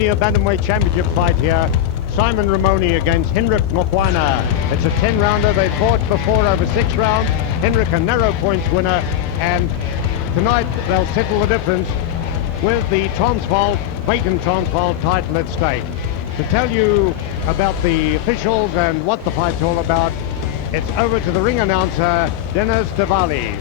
Junior Bantamweight Championship fight here. Simon Ramoni against Hendrick Ncokwana. It's a 10-rounder. They fought before over 6 rounds. Hendrick a narrow points winner, and tonight they'll settle the difference with the Transvaal, vacant Transvaal title at stake. To tell you about the officials and what the fight's all about, it's over to the ring announcer, Dennis Diwali.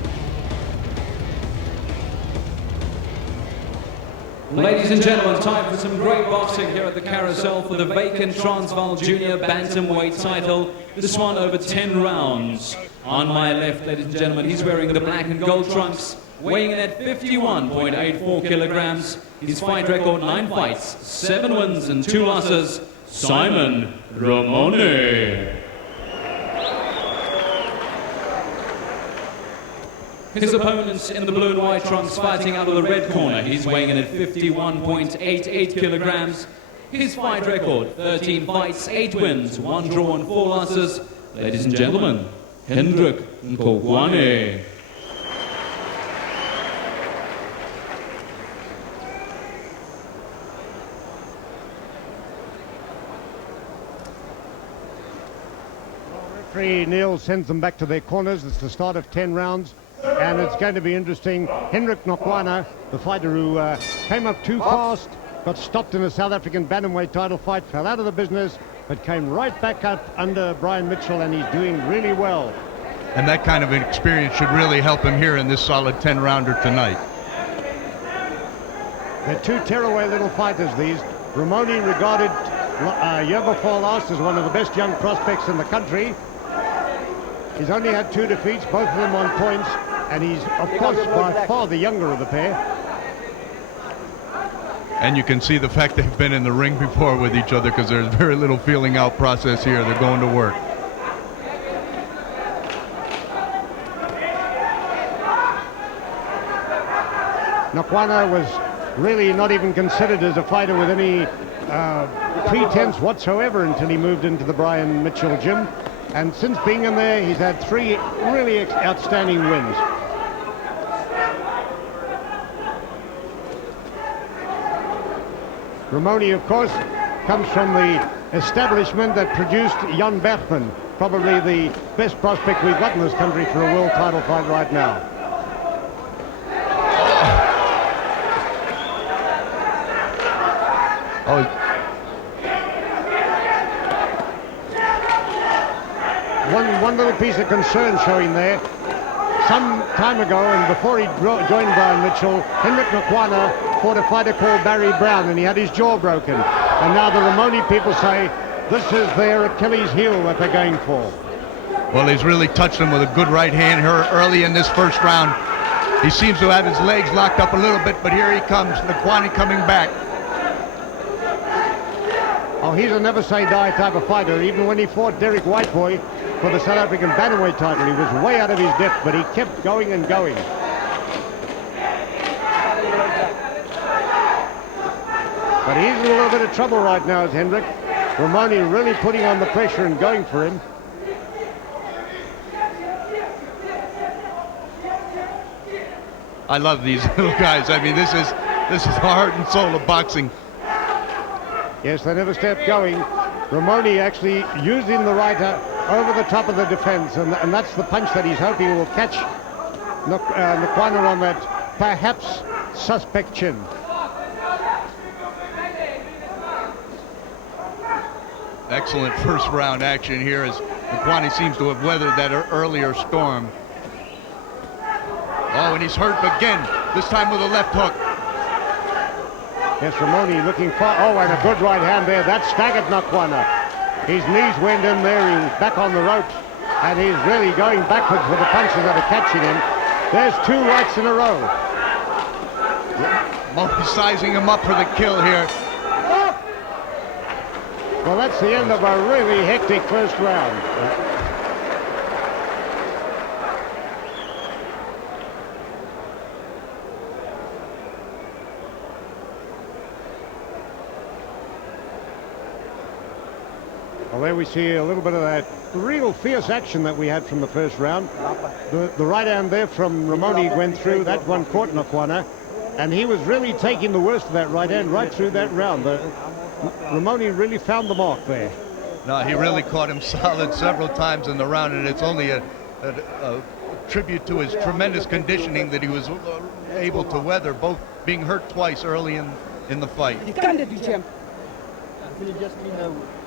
Ladies and gentlemen, time for some great boxing here at the Carousel for the vacant Transvaal Junior Bantamweight title. This one over 10 rounds. On my left, ladies and gentlemen, he's wearing the black and gold trunks, weighing in at 51.84 kilograms. His fight record, 9 fights, 7 wins and 2 losses. Simon Ramoni. His opponents in the blue and white trunks fighting out of the red corner. He's weighing in at 51.88 kilograms. His fight record, 13 fights, 8 wins, 1 draw and 4 losses. Ladies and gentlemen, Hendrick Ncokwana. Referee Neil sends them back to their corners. It's the start of 10 rounds. And it's going to be interesting. Hendrick Ncokwana, the fighter who came up too fast, got stopped in a South African bantamweight title fight, fell out of the business, but came right back up under Brian Mitchell, and he's doing really well. And that kind of experience should really help him here in this solid 10-rounder tonight. They're two tearaway little fighters, these. Ramoni, regarded year before last as one of the best young prospects in the country. He's only had 2 defeats, both of them on points, and he's, of course, by far the younger of the pair. And you can see the fact they've been in the ring before with each other, because there's very little feeling out process here. They're going to work. Ncokwana was really not even considered as a fighter with any pretense whatsoever until he moved into the Brian Mitchell gym. And since being in there, he's had 3 really outstanding wins. Ramoni, of course, comes from the establishment that produced Jan Bergman, probably the best prospect we've got in this country for a world title fight right now. One little piece of concern showing there. Some time ago, and before he joined Brian Mitchell, Hendrick Ncokwana fought a fighter called Barry Brown, and he had his jaw broken. And now the Ramoni people say this is their Achilles heel that they're going for. Well, he's really touched him with a good right hand here early in this first round. He seems to have his legs locked up a little bit, but here he comes, Ncokwana coming back. Oh, he's a never-say-die type of fighter. Even when he fought Derek Whiteboy for the South African bantamweight title, he was way out of his depth, but he kept going and going. But he's in a little bit of trouble right now, is Hendrick. Ramoni really putting on the pressure and going for him. I love these little guys. I mean, this is the heart and soul of boxing. Yes, they never stopped going. Ramoni actually using the right over the top of the defense, and that's the punch that he's hoping will catch Ncokwana on that perhaps suspect chin. Excellent first round action here as Ncokwana seems to have weathered that earlier storm. Oh, and he's hurt again, this time with a left hook. Yes, Ramoni looking for, oh, and a good right hand there. That staggered Ncokwana. His knees went in there, he was back on the ropes, and he's really going backwards with the punches that are catching him. There's 2 rights in a row. Multi-sizing him up for the kill here. Well, that's the end of a really hectic first round. Well, there we see a little bit of that real fierce action that we had from the first round. The right hand there from Ramoni went through. That one caught Ncokwana. And he was really taking the worst of that right hand right through that round. Ramoni really found the mark there. No, he really caught him solid several times in the round, and it's only a tribute to his tremendous conditioning that he was able to weather, both being hurt twice early in the fight.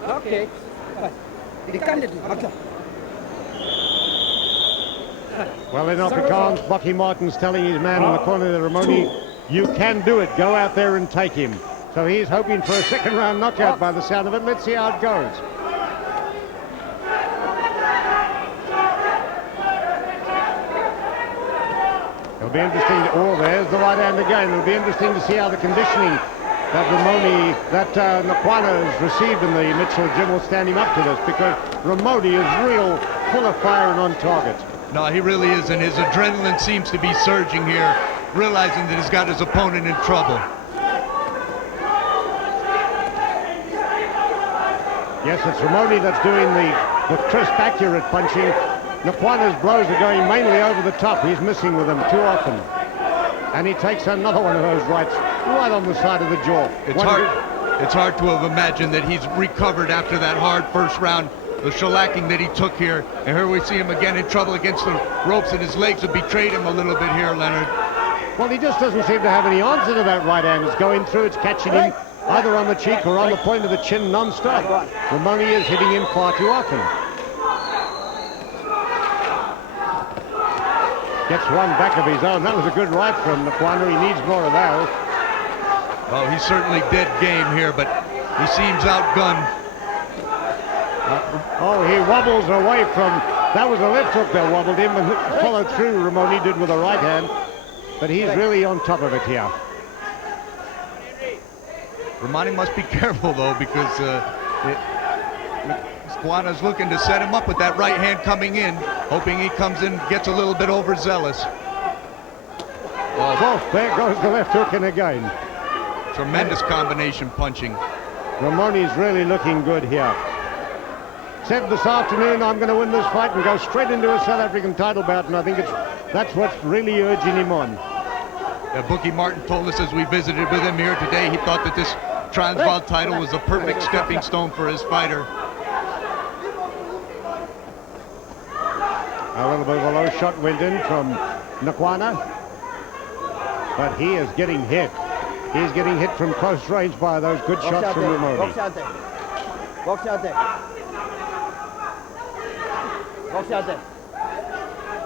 Okay. Well, in Afrikaans, Bucky Martin's telling his man in the corner there, Ramoni, you can do it. Go out there and take him. So he's hoping for a second round knockout by the sound of it. Let's see how it goes. It'll be interesting. Oh, there's the right hand again. It'll be interesting to see how the conditioning that Ramoni, Ncokwana has received in the Mitchell gym will stand him up to this, because Ramoni is real full of fire and on target. No, he really is, and his adrenaline seems to be surging here, realizing that he's got his opponent in trouble. Yes, it's Ramoni that's doing the crisp, accurate punching. Nkwana's blows are going mainly over the top. He's missing with them too often. And he takes another one of those rights right on the side of the jaw. It's hard to have imagined that he's recovered after that hard first round, the shellacking that he took here. And here we see him again in trouble against the ropes, and his legs have betrayed him a little bit here, Leonard. Well, he just doesn't seem to have any answer to that right hand. It's going through, it's catching him either on the cheek or on the point of the chin non-stop. Ramoni is hitting him far too often. Gets one back of his own. That was a good right from Ncokwana. He needs more of those. Well, he's certainly dead game here, but he seems outgunned. Oh, he wobbles away from... That was a left hook that wobbled him and followed through, Ramoni did with a right hand. But he's really on top of it here. Ramoni must be careful, though, because Nkwana's looking to set him up with that right hand coming in, hoping he comes in, gets a little bit overzealous. Well, there goes the left hook in again. Tremendous combination punching. Ramoni's really looking good here. Said this afternoon, I'm going to win this fight and go straight into a South African title bout, and I think that's what's really urging him on. Bookie Martin told us as we visited with him here today, he thought that this Transvaal title was a perfect stepping stone for his fighter. A little bit of a low shot went in from Ncokwana, but he is getting hit. He's getting hit from close range by those good shots from Ramoni. Box out there. Box out there. Box out there.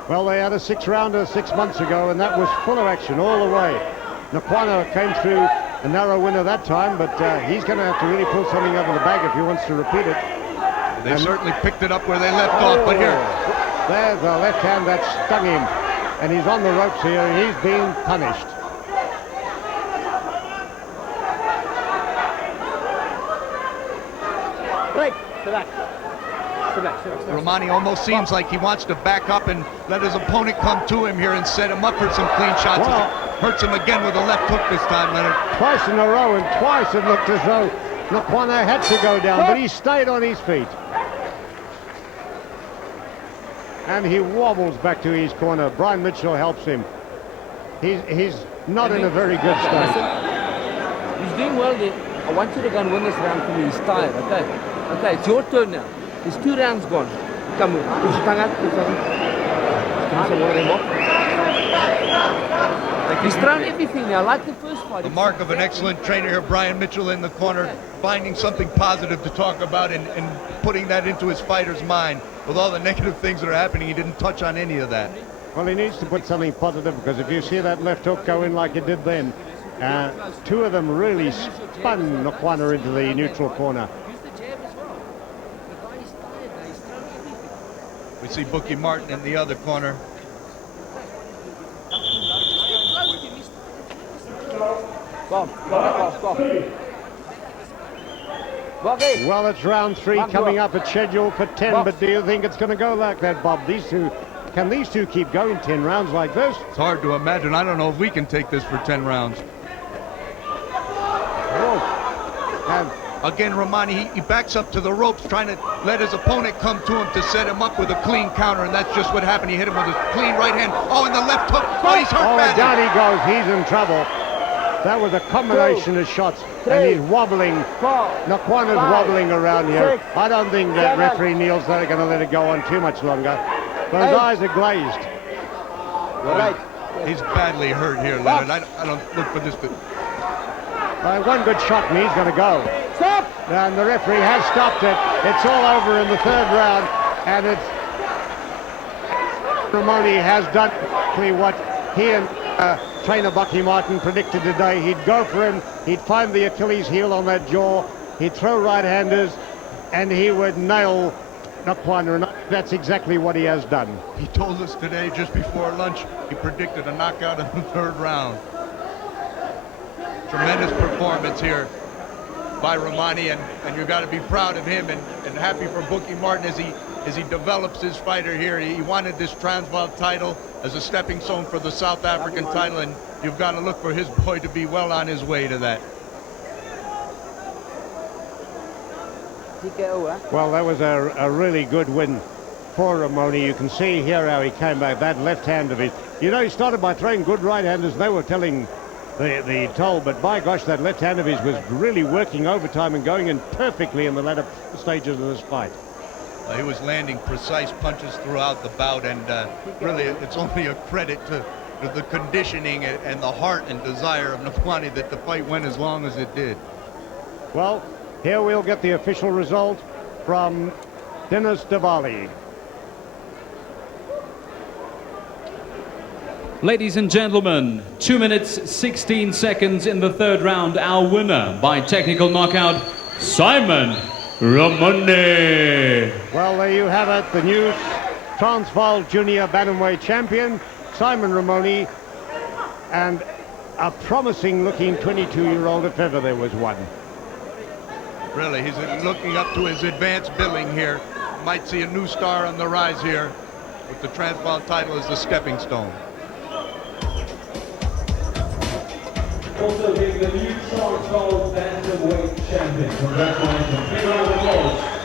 Well, they had a 6-rounder 6 months ago, and that was full of action all the way. Ncokwana came through a narrow winner that time, but he's going to have to really pull something out of the bag if he wants to repeat it. They certainly picked it up where they left off, but here... There's a left hand that stung him, and he's on the ropes here, and he's being punished. Break. Sit back. Ramoni almost seems like he wants to back up and let his opponent come to him here and set him up for some clean shots. Well, Hurts him again with a left hook this time, Leonard. Twice in a row, and twice it looked as though Ncokwana had to go down, but he stayed on his feet. And he wobbles back to his corner. Brian Mitchell helps him. He's not in a very good state. He's doing well there. I want you to go and win this round for me. He's tired, okay? Okay, it's your turn now. There's 2 rounds gone. Come on. Push your tongue out. He's thrown everything now, like the first fight. The mark of an excellent trainer here, Brian Mitchell in the corner, finding something positive to talk about and putting that into his fighter's mind. With all the negative things that are happening, he didn't touch on any of that. Well, he needs to put something positive, because if you see that left hook go in like it did then, 2 of them really spun Ncokwana into the neutral corner. We see Bookie Martin in the other corner. Stop. Well, it's round 3 coming up. It's scheduled for 10, but do you think it's going to go like that, Bob? Can these two keep going 10 rounds like this? It's hard to imagine. I don't know if we can take this for 10 rounds. Again, Ramoni, he backs up to the ropes, trying to let his opponent come to him to set him up with a clean counter, and that's just what happened. He hit him with a clean right hand. Oh, and the left hook. Oh, he's hurt badly. Down he goes. He's in trouble. That was a combination of shots, three, and he's wobbling. 4, Ncokwana's 5, wobbling around here. 6, I don't think that 7, referee Neil's not going to let it go on too much longer. But his 8. eyes are glazed. You're right. He's badly hurt here, Leonard. I don't look for this to... One good shot and he's going to go. Stop! And the referee has stopped it. It's all over in the third round, and it's Ramoni has done exactly what he and trainer Bucky Martin predicted today. He'd go for him, he'd find the Achilles heel on that jaw, he'd throw right-handers, and he would nail Ncokwana, and that's exactly what he has done. He told us today, just before lunch, he predicted a knockout in the third round. Tremendous performance here by Ramoni, and you've got to be proud of him and happy for Bucky Martin as he develops his fighter here. He wanted this Transvaal title as a stepping stone for the South African title, and you've got to look for his boy to be well on his way to that. TKO, huh? Well, that was a really good win for Ramoni. You can see here how he came back, that left hand of his. You know, he started by throwing good right-handers. They were telling the toll, but by gosh, that left hand of his was really working overtime and going in perfectly in the latter stages of this fight. He was landing precise punches throughout the bout, and really it's only a credit to the conditioning and the heart and desire of Ncokwana that the fight went as long as it did. Well, here we'll get the official result from Dennis Diwali. Ladies and gentlemen, 2 minutes 16 seconds in the third round. Our winner by technical knockout, Simon Ramoni. Well, there you have it, the new Transvaal Junior Bantamweight champion, Simon Ramoni, and a promising-looking 22-year-old, if ever there was one. Really, he's looking up to his advanced billing here. Might see a new star on the rise here with the Transvaal title as the stepping stone. Also being the new Transvaal Bantamweight champion. Congratulations. Big round of applause.